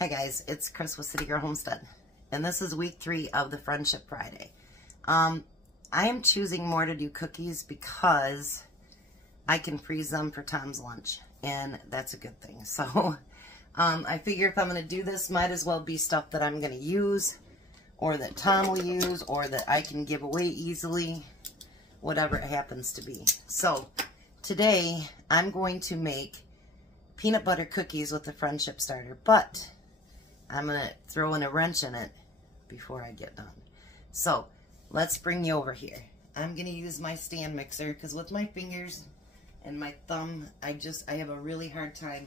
Hi guys, it's Chris with City Girl Homestead, and this is week 3 of the Friendship Friday. I am choosing more to do cookies because I can freeze them for Tom's lunch, and that's a good thing. So I figure if I'm going to do this, might as well be stuff that I'm going to use, or that Tom will use, or that I can give away easily, whatever it happens to be. So today I'm going to make peanut butter cookies with the Friendship Starter, but I'm going to throw in a wrench in it before I get done. So let's bring you over here. I'm going to use my stand mixer because with my fingers and my thumb, I have a really hard time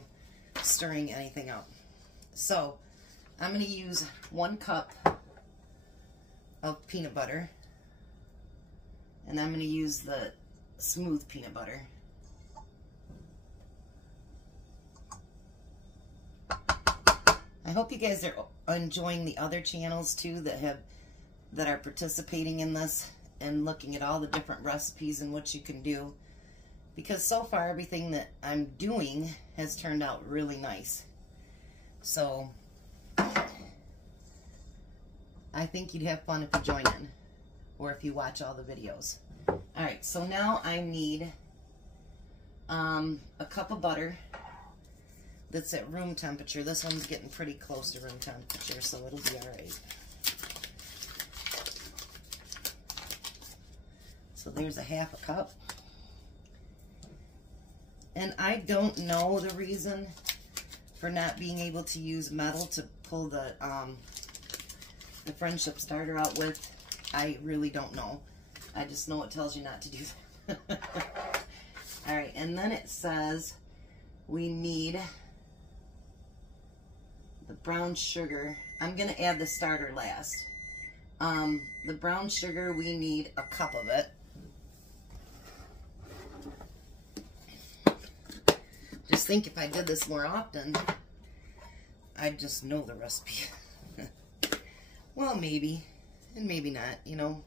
stirring anything up. So I'm going to use 1 cup of peanut butter, and I'm going to use the smooth peanut butter. I hope you guys are enjoying the other channels too that are participating in this and looking at all the different recipes and what you can do, because so far everything that I'm doing has turned out really nice. So I think you'd have fun if you join in or if you watch all the videos. Alright, so now I need a cup of butter that's at room temperature. This one's getting pretty close to room temperature, so it'll be alright. So there's a 1/2 cup. And I don't know the reason for not being able to use metal to pull the Friendship Starter out with. I really don't know. I just know it tells you not to do that. Alright, and then it says we need the brown sugar. I'm going to add the starter last. The brown sugar, we need a cup of it. Just think if I did this more often, I'd just know the recipe. Well, maybe, and maybe not, you know.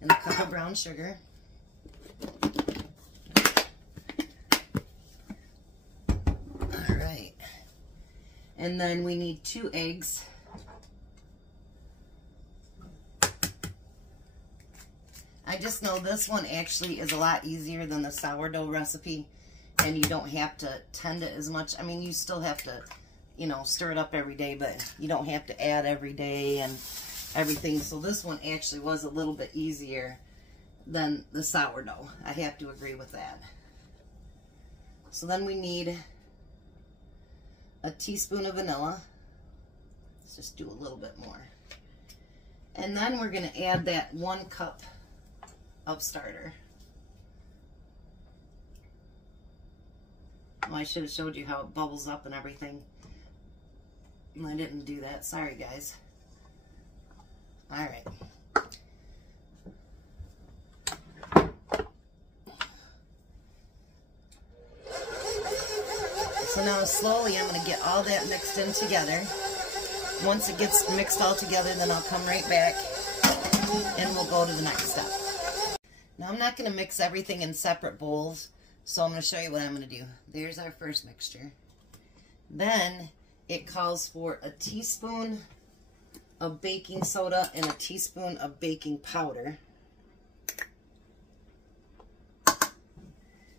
And a cup of brown sugar. Alright. And then we need 2 eggs. I just know this one actually is a lot easier than the sourdough recipe, and you don't have to tend it as much. I mean, you still have to, you know, stir it up every day, but you don't have to add every day and everything. So this one actually was a little bit easier than the sourdough. I have to agree with that. So then we need a teaspoon of vanilla. Let's just do a little bit more. And then we're going to add that 1 cup of starter. Well, I should have showed you how it bubbles up and everything. I didn't do that. Sorry, guys. Alright. So now slowly I'm going to get all that mixed in together. Once it gets mixed all together, then I'll come right back and we'll go to the next step. Now I'm not going to mix everything in separate bowls, so I'm going to show you what I'm going to do. There's our first mixture. Then it calls for a teaspoon of baking soda and a teaspoon of baking powder.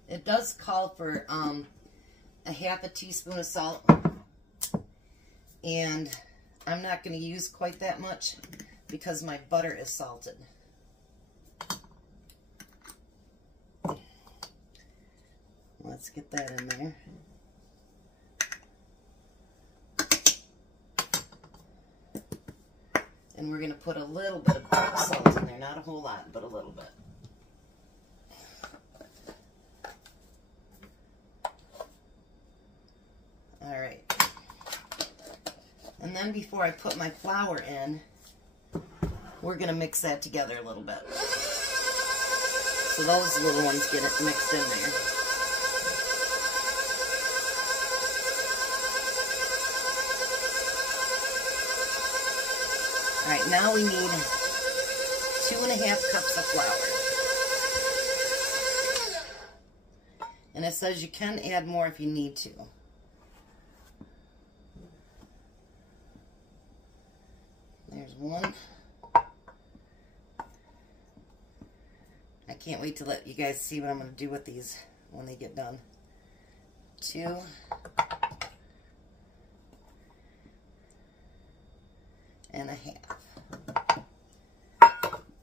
It does call for a 1/2 teaspoon of salt, and I'm not going to use quite that much because my butter is salted. Let's get that in there. And we're going to put a little bit of salt in there, not a whole lot, but a little bit. Alright. And then before I put my flour in, we're going to mix that together a little bit. So those little ones get it mixed in there. Alright, now we need 2.5 cups of flour. And it says you can add more if you need to. 1. I can't wait to let you guys see what I'm going to do with these when they get done. 2. And a half.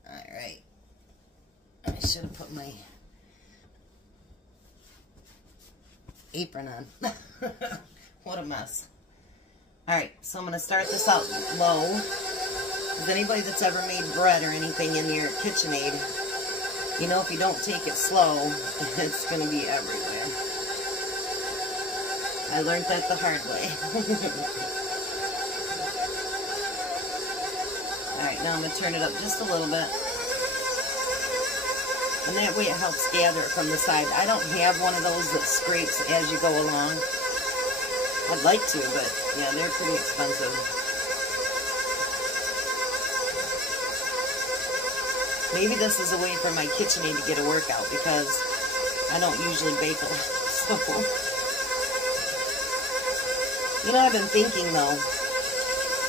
Alright. I should have put my apron on. What a mess. Alright, so I'm going to start this out low. Because anybody that's ever made bread or anything in your KitchenAid, you know if you don't take it slow, it's going to be everywhere. I learned that the hard way. Alright, now I'm going to turn it up just a little bit. And that way it helps gather it from the side. I don't have one of those that scrapes as you go along. I'd like to, but yeah, they're pretty expensive. Maybe this is a way for my KitchenAid to get a workout because I don't usually bake a lot. So, you know, I've been thinking though,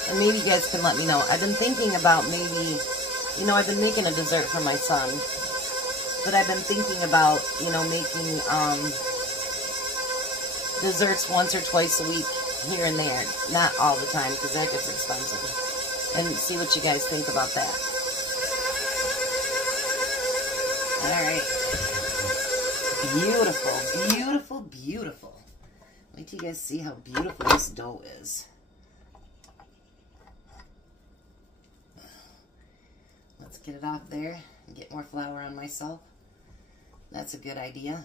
and maybe you guys can let me know. I've been thinking about maybe, you know, I've been making a dessert for my son, but I've been thinking about, you know, making desserts once or twice a week here and there. Not all the time because that gets expensive. And see what you guys think about that. Alright. Beautiful, beautiful, beautiful. Wait till you guys see how beautiful this dough is. Let's get it off there and get more flour on myself. That's a good idea.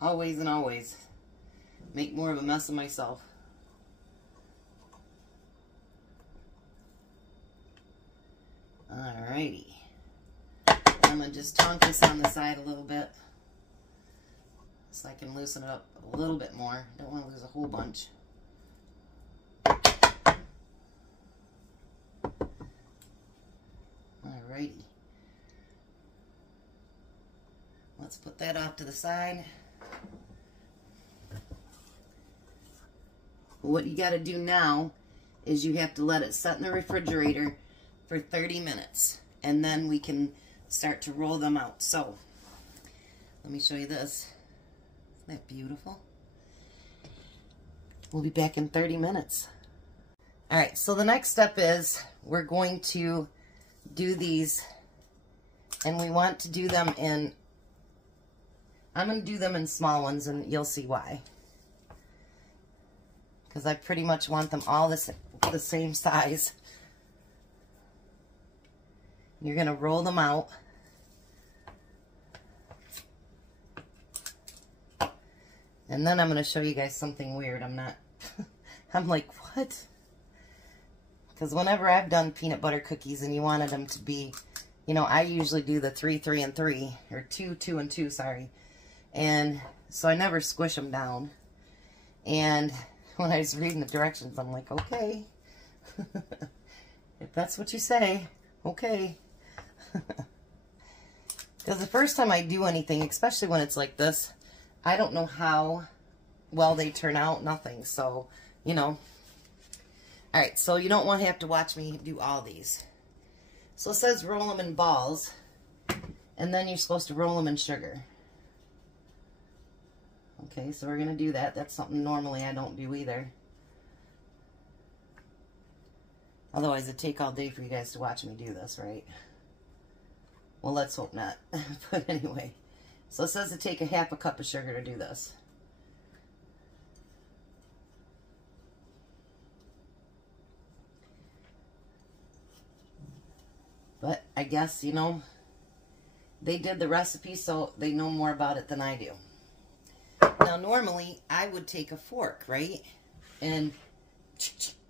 Always and always. Make more of a mess of myself. Alrighty. I'm going to just tonk this on the side a little bit so I can loosen it up a little bit more. Don't want to lose a whole bunch. Alrighty. Let's put that off to the side. What you got to do now is you have to let it set in the refrigerator for 30 minutes. And then we can start to roll them out. So, let me show you this. Isn't that beautiful? We'll be back in 30 minutes. Alright, so the next step is we're going to do these. And we want to do them in, I'm going to do them in small ones and you'll see why. Because I pretty much want them all the same size. You're going to roll them out. And then I'm going to show you guys something weird. I'm like, what? Because whenever I've done peanut butter cookies and you wanted them to be, you know, I usually do the 3, 3, and 3. Or 2, 2, and 2, sorry. And so I never squish them down. And when I was reading the directions, I'm like, okay. If that's what you say, okay. Because the first time I do anything, especially when it's like this, I don't know how well they turn out, nothing. So, you know. Alright, so you don't want to have to watch me do all these. So it says roll them in balls, and then you're supposed to roll them in sugar. Okay, so we're going to do that. That's something normally I don't do either. Otherwise, it'd take all day for you guys to watch me do this, right? Well, let's hope not. But anyway, so it says to take a half a cup of sugar to do this. But I guess, you know, they did the recipe, so they know more about it than I do. Now, normally, I would take a fork, right? And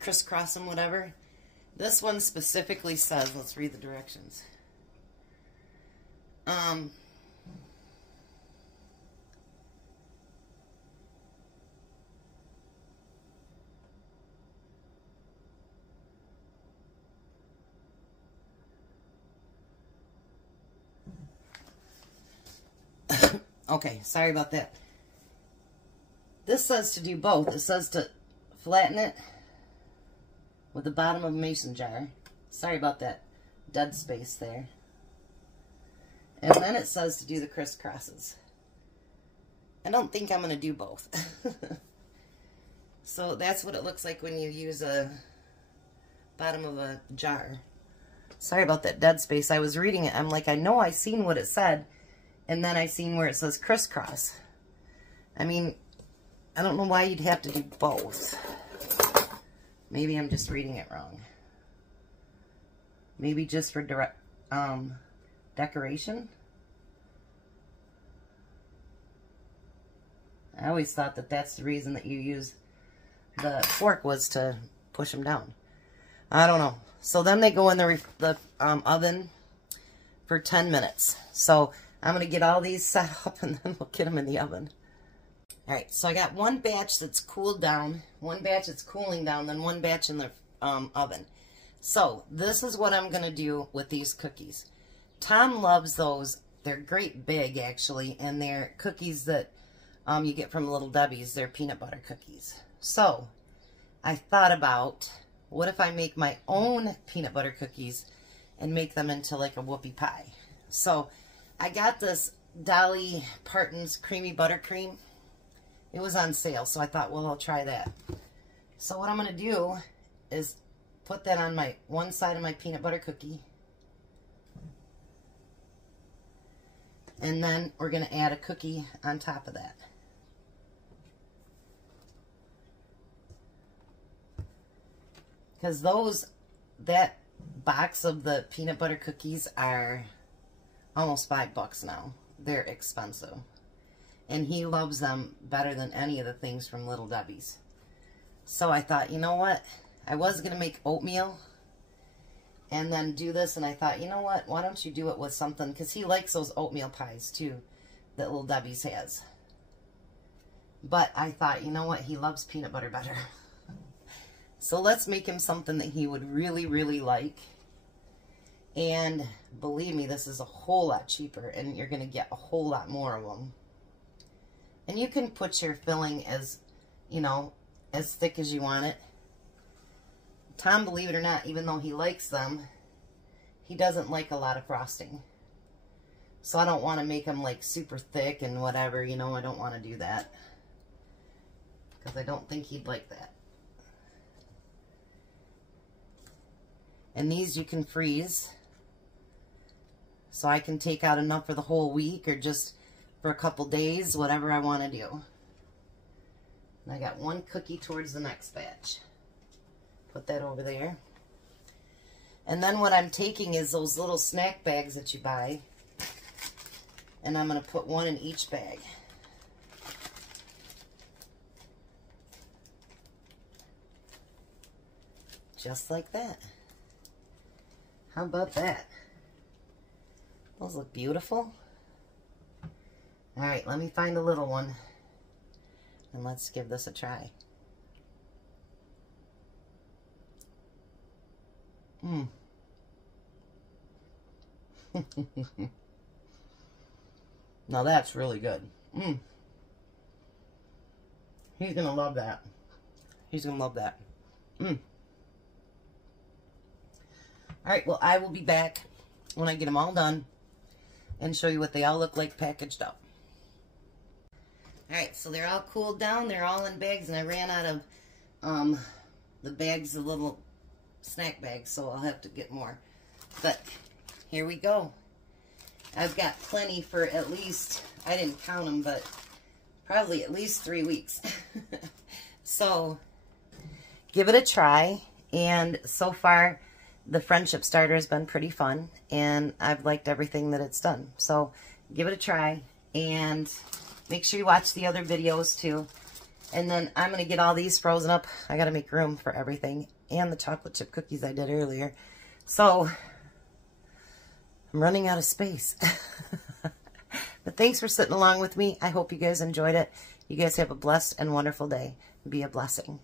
crisscross them, whatever. This one specifically says, let's read the directions. Okay, sorry about that. This says to do both. It says to flatten it with the bottom of a mason jar. Sorry about that dead space there. And then it says to do the crisscrosses. I don't think I'm going to do both. So that's what it looks like when you use a bottom of a jar. Sorry about that dead space. I was reading it. I'm like, I know I seen what it said. And then I seen where it says crisscross. I mean, I don't know why you'd have to do both. Maybe I'm just reading it wrong. Maybe just for decoration. I always thought that that's the reason that you use the fork, was to push them down. I don't know. So then they go in the oven for 10 minutes. So I'm going to get all these set up and then we'll get them in the oven. All right, so I got one batch that's cooled down, one batch that's cooling down, then one batch in the oven. So this is what I'm going to do with these cookies. Tom loves those. They're great big, actually, and they're cookies that you get from Little Debbie's. They're peanut butter cookies. So I thought about, what if I make my own peanut butter cookies and make them into like a whoopie pie? So I got this Dolly Parton's creamy buttercream. It was on sale, so I thought, well, I'll try that. So what I'm going to do is put that on my one side of my peanut butter cookie. And then we're going to add a cookie on top of that. Because that box of the peanut butter cookies are almost $5 now. They're expensive. And he loves them better than any of the things from Little Debbie's. So I thought, you know what? I was going to make oatmeal and then do this. And I thought, you know what? Why don't you do it with something? Because he likes those oatmeal pies too that Little Debbie's has. But I thought, you know what? He loves peanut butter better. So let's make him something that he would really, really like. And believe me, this is a whole lot cheaper. And you're going to get a whole lot more of them. And you can put your filling as, you know, as thick as you want it. Tom, believe it or not, even though he likes them, he doesn't like a lot of frosting. So I don't want to make them like super thick and whatever, you know, I don't want to do that. Because I don't think he'd like that. And these you can freeze. So I can take out enough for the whole week or just for a couple days, whatever I want to do. And I got one cookie towards the next batch. Put that over there. And then what I'm taking is those little snack bags that you buy. And I'm going to put one in each bag. Just like that. How about that? Those look beautiful. All right, let me find a little one. And let's give this a try. Now that's really good. He's going to love that. He's going to love that. All right, well, I will be back when I get them all done and show you what they all look like packaged up. All right, so they're all cooled down. They're all in bags, and I ran out of the bags, the little snack bags, so I'll have to get more. But here we go. I've got plenty for at least, I didn't count them, but probably at least 3 weeks. So give it a try. And so far, the friendship starter has been pretty fun, and I've liked everything that it's done. So give it a try, and make sure you watch the other videos too. And then I'm going to get all these frozen up. I got to make room for everything, and the chocolate chip cookies I did earlier. So I'm running out of space. But thanks for sitting along with me. I hope you guys enjoyed it. You guys have a blessed and wonderful day. Be a blessing.